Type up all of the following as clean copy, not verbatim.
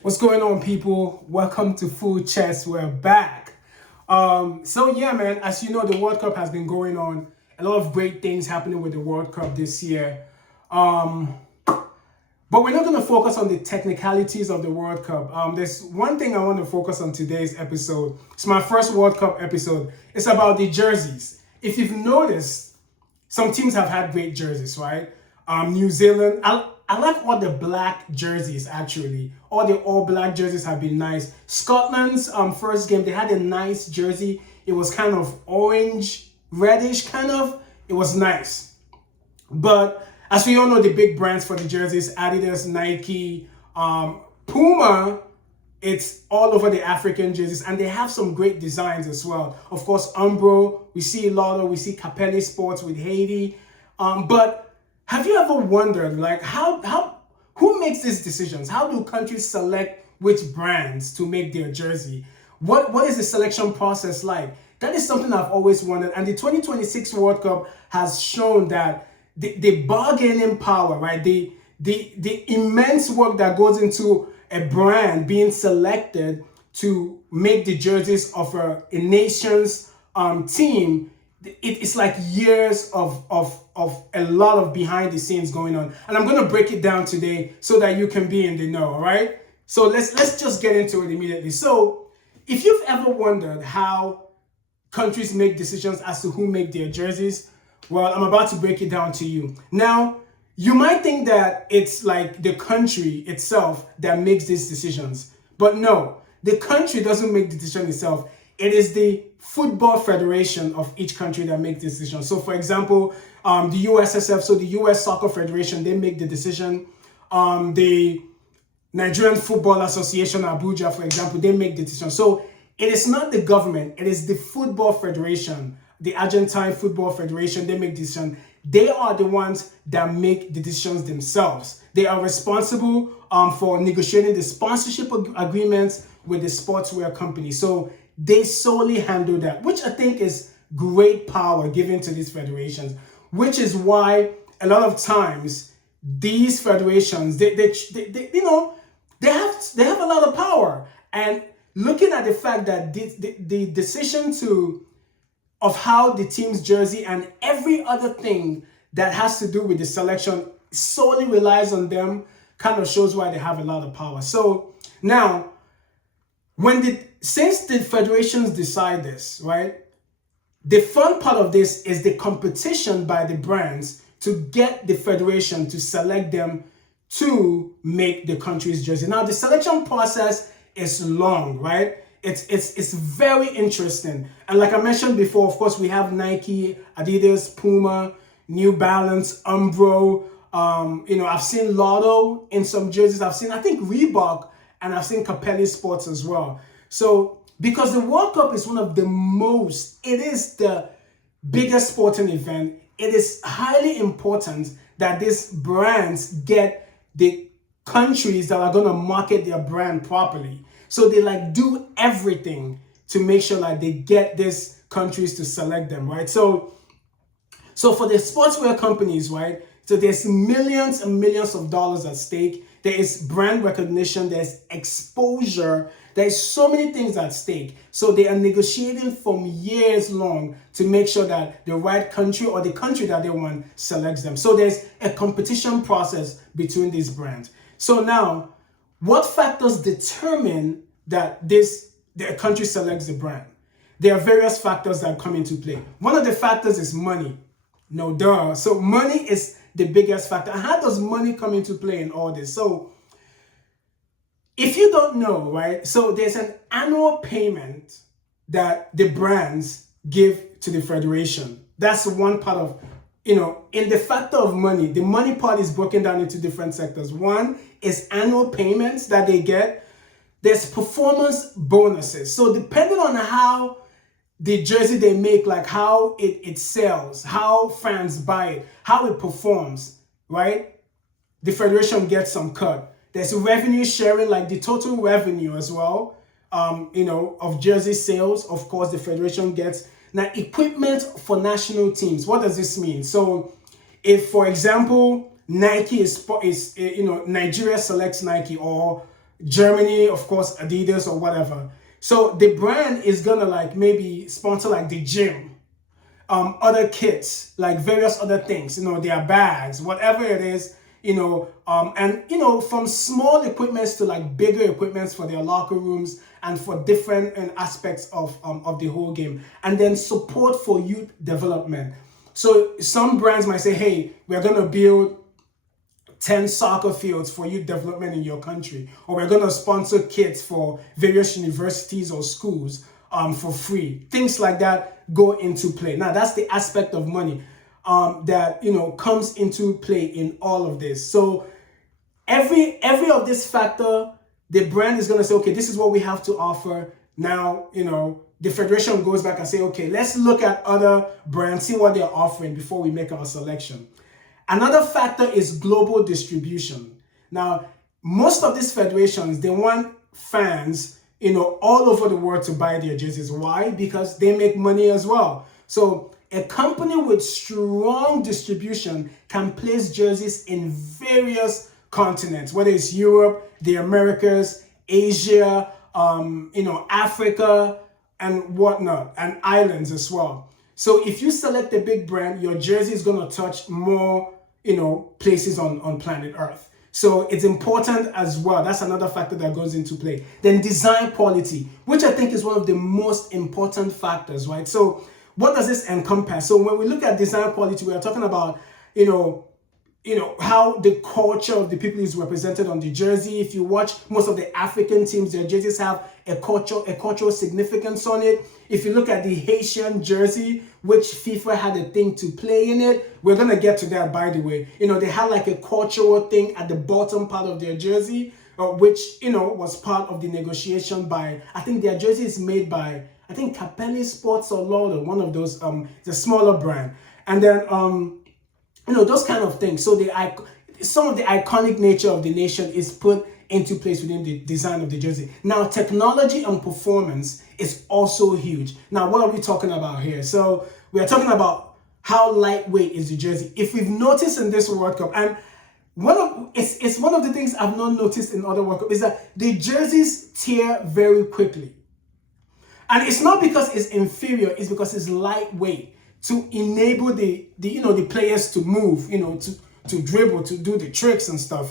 What's going on, people? Welcome to Full Chess. We're back. So yeah, man, as you know, the World Cup has been going on. A lot of great things happening with the World Cup this year. Um, but we're not going to focus on the technicalities of the World Cup. There's one thing I want to focus on today's episode. It's my first World Cup episode. It's about the jerseys. If you've noticed, some teams have had great jerseys, right? New Zealand, I like all the black jerseys actually. All the all black jerseys have been nice. Scotland's first game, they had a nice jersey. It was kind of orange, reddish kind of. It was nice. But as we all know, the big brands for the jerseys, Adidas, Nike, Puma, it's all over the African jerseys, and they have some great designs as well. Of course, Umbro, we see Lotto, we see Capelli Sports with Haiti. But have you ever wondered, like, who makes these decisions? How do countries select which brands to make their jersey? What is the selection process like? That is something I've always wondered. And the 2026 World Cup has shown that the bargaining power, right? The immense work that goes into a brand being selected to make the jerseys of a nation's team. It's like years of a lot of behind the scenes going on, and I'm going to break it down today so that you can be in the know. All right, so let's just get into it immediately. So if you've ever wondered how countries make decisions as to who make their jerseys, well, I'm about to break it down to you. Now, you might think that it's like the country itself that makes these decisions, but no, the country doesn't make the decision itself. It is the football federation of each country that makes the decision. So, for example, the USSF, so the US Soccer Federation, they make the decision. The Nigerian Football Association, Abuja, for example, they make the decision. So it is not the government, it is the Football Federation, the Argentine Football Federation, they make the decision. They are the ones that make the decisions themselves. They are responsible for negotiating the sponsorship agreements with the sportswear company. So they solely handle that, which I think is great power given to these federations, which is why a lot of times these federations, they have a lot of power. And looking at the fact that the decision of how the team's jersey and every other thing that has to do with the selection solely relies on them kind of shows why they have a lot of power. So now, since the federations decide this, right, the fun part of this is the competition by the brands to get the federation to select them to make the country's jersey. Now, the selection process is long, right? It's very interesting. And like I mentioned before, of course, we have Nike, Adidas, Puma, New Balance, Umbro. I've seen Lotto in some jerseys. I think Reebok, and I've seen Capelli Sports as well. So because the World Cup is it is the biggest sporting event, it is highly important that these brands get the countries that are going to market their brand properly. So they do everything to make sure they get these countries to select them, right? So for the sportswear companies, right? So there's millions and millions of dollars at stake. There is brand recognition, there's exposure, there's so many things at stake. So they are negotiating from years long to make sure that the right country or the country that they want selects them. So there's a competition process between these brands. So now, what factors determine that the country selects the brand? There are various factors that come into play. One of the factors is money. No duh. So money is the biggest factor. And how does money come into play in all this? So if you don't know, right? So there's an annual payment that the brands give to the federation. That's one part of, in the factor of money, the money part is broken down into different sectors. One is annual payments that they get. There's performance bonuses. So depending on how the jersey they make, like how it sells, how fans buy it, how it performs, right? The federation gets some cut. There's revenue sharing, like the total revenue as well, of jersey sales. Of course, the federation gets. Now, equipment for national teams. What does this mean? So if, for example, Nike Nigeria selects Nike, or Germany, of course, Adidas or whatever. So the brand is gonna like maybe sponsor like the gym, other kits, like various other things, their bags, whatever it is, and from small equipments to like bigger equipments for their locker rooms and for different aspects of the whole game, and then support for youth development. So some brands might say, hey, we're gonna build 10 soccer fields for youth development in your country, or we're going to sponsor kits for various universities or schools for free. Things like that go into play. Now, that's the aspect of money that comes into play in all of this. So every of this factor, the brand is going to say, okay, this is what we have to offer. Now, the federation goes back and say, okay, let's look at other brands, see what they're offering before we make our selection. Another factor is global distribution. Now, most of these federations, they want fans, all over the world to buy their jerseys. Why? Because they make money as well. So a company with strong distribution can place jerseys in various continents, whether it's Europe, the Americas, Asia, Africa, and whatnot, and islands as well. So if you select a big brand, your jersey is going to touch more places on planet Earth. So it's important as well. That's another factor that goes into play. Then design quality, which I think is one of the most important factors, right? So what does this encompass? So when we look at design quality, we are talking about, how the culture of the people is represented on the jersey. If you watch most of the African teams, their jerseys have a cultural significance on it. If you look at the Haitian jersey, which FIFA had a thing to play in it, we're going to get to that, by the way. They had like a cultural thing at the bottom part of their jersey, which, was part of the negotiation by, I think their jersey is made by, I think Capelli Sports or Lord, one of those, it's a smaller brand. And then, those kind of things. So some of the iconic nature of the nation is put into place within the design of the jersey. Now, technology and performance is also huge. Now, what are we talking about here? So we are talking about how lightweight is the jersey. If we've noticed in this World Cup, and it's one of the things I've not noticed in other World Cup, is that the jerseys tear very quickly. And it's not because it's inferior, it's because it's lightweight, to enable the players to move, to dribble, to do the tricks and stuff,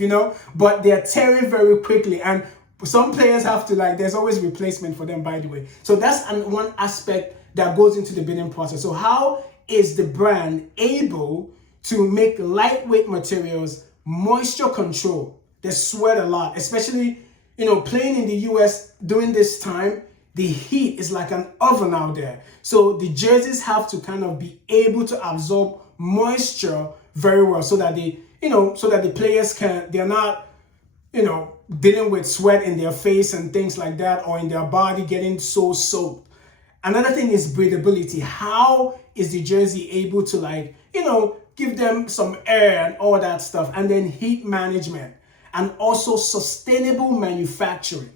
but they're tearing very quickly. And some players have to, there's always replacement for them, by the way. So that's one aspect that goes into the bidding process. So how is the brand able to make lightweight materials, moisture control? They sweat a lot, especially, playing in the US during this time. The heat is like an oven out there. So the jerseys have to kind of be able to absorb moisture very well, so that the players they're not, dealing with sweat in their face and things like that, or in their body getting so soaked. Another thing is breathability. How is the jersey able to give them some air and all that stuff? And then heat management, and also sustainable manufacturing.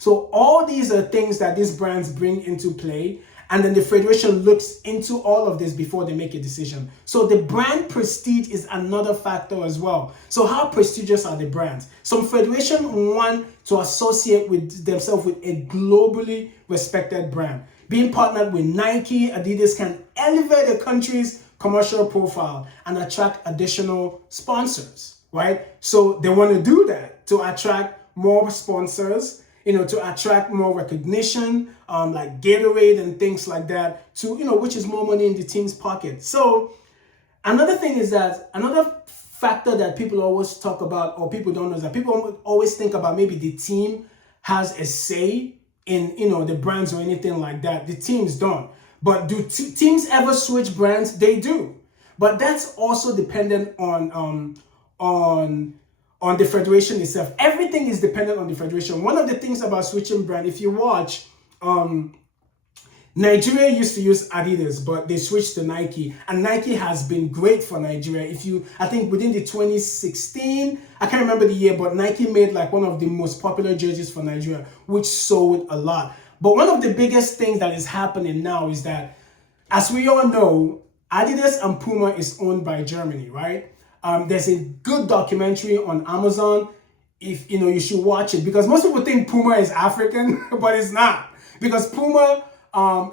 So all these are things that these brands bring into play, and then the federation looks into all of this before they make a decision. So the brand prestige is another factor as well. So how prestigious are the brands? Some federations want to associate with themselves with a globally respected brand. Being partnered with Nike, Adidas can elevate a country's commercial profile and attract additional sponsors, right? So they want to do that to attract more sponsors, to attract more recognition, like Gatorade and things like that, which is more money in the team's pocket. So another thing is that another factor that people always talk about, or people don't know, is that people always think about maybe the team has a say in, the brands or anything like that. The teams don't. But do teams ever switch brands? They do. But that's also dependent on the federation itself. Everything is dependent on the federation. One of the things about switching brand, if you watch, Nigeria used to use Adidas, but they switched to Nike, and Nike has been great for Nigeria. I think within the 2016, I can't remember the year, but Nike made one of the most popular jerseys for Nigeria, which sold a lot. But one of the biggest things that is happening now is that, as we all know, Adidas and Puma is owned by Germany, right? There's a good documentary on Amazon. if you should watch it, because most people think Puma is African, but it's not, because Puma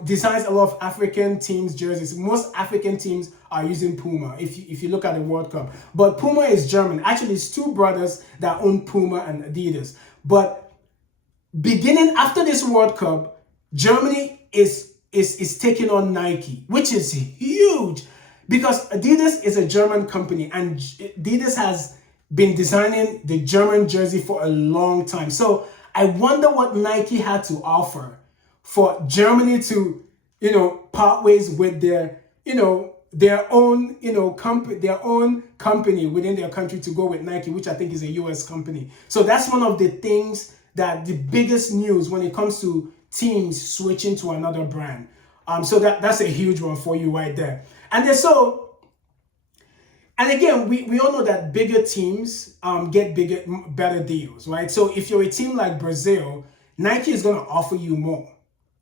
designs a lot of African teams jerseys. Most African teams are using Puma if you look at the World Cup, but Puma is German. Actually, it's two brothers that own Puma and Adidas. But beginning after this World Cup, Germany is taking on Nike, which is huge, because Adidas is a German company and Adidas has been designing the German jersey for a long time. So I wonder what Nike had to offer for Germany to, part ways with their own, their own company within their country to go with Nike, which I think is a US company. So that's one of the things that the biggest news when it comes to teams switching to another brand. So that's a huge one for you right there. And then and again, we all know that bigger teams get better deals, right? So if you're a team like Brazil, Nike is going to offer you more.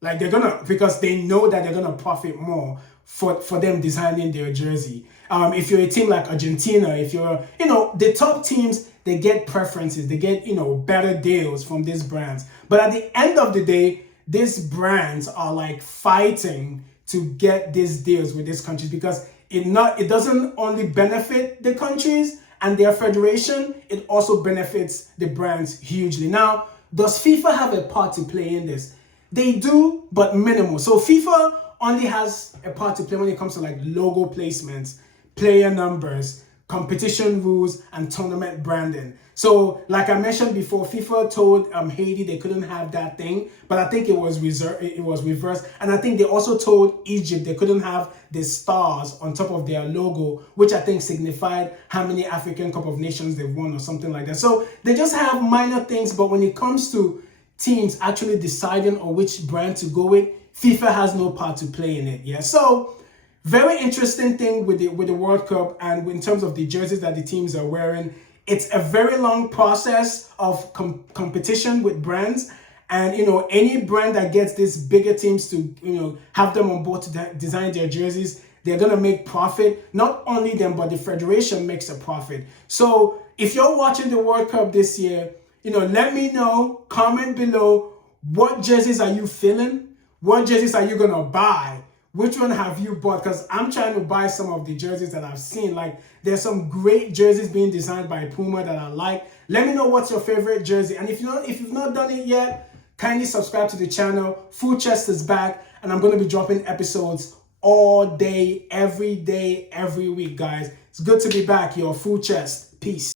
Like because they know that they're going to profit more for them designing their jersey. If you're a team like Argentina, if you're, the top teams, they get preferences, they get, better deals from these brands. But at the end of the day, these brands are like fighting to get these deals with these countries, because it doesn't only benefit the countries and their federation, it also benefits the brands hugely. Now, does FIFA have a part to play in this? They do, but minimal. So FIFA only has a part to play when it comes to like logo placements, player numbers, competition rules, and tournament branding. So like I mentioned before, FIFA told Haiti they couldn't have that thing, but I think it was reversed. And I think they also told Egypt they couldn't have the stars on top of their logo, which I think signified how many African Cup of Nations they've won or something like that. So they just have minor things, but when it comes to teams actually deciding on which brand to go with, FIFA has no part to play in it. Yeah. So very interesting thing with the World Cup, and in terms of the jerseys that the teams are wearing, it's a very long process of competition with brands. And any brand that gets these bigger teams to have them on board to design their jerseys, they're gonna make profit. Not only them, but the federation makes a profit. So if you're watching the World Cup this year, let me know, comment below, what jerseys are you feeling? What jerseys are you gonna buy? Which one have you bought? Because I'm trying to buy some of the jerseys that I've seen. Like, there's some great jerseys being designed by Puma that I like. Let me know what's your favorite jersey. And if you've not done it yet, kindly subscribe to the channel. Full Chest is back, and I'm going to be dropping episodes all day, every week, guys. It's good to be back, yo. Full Chest. Peace.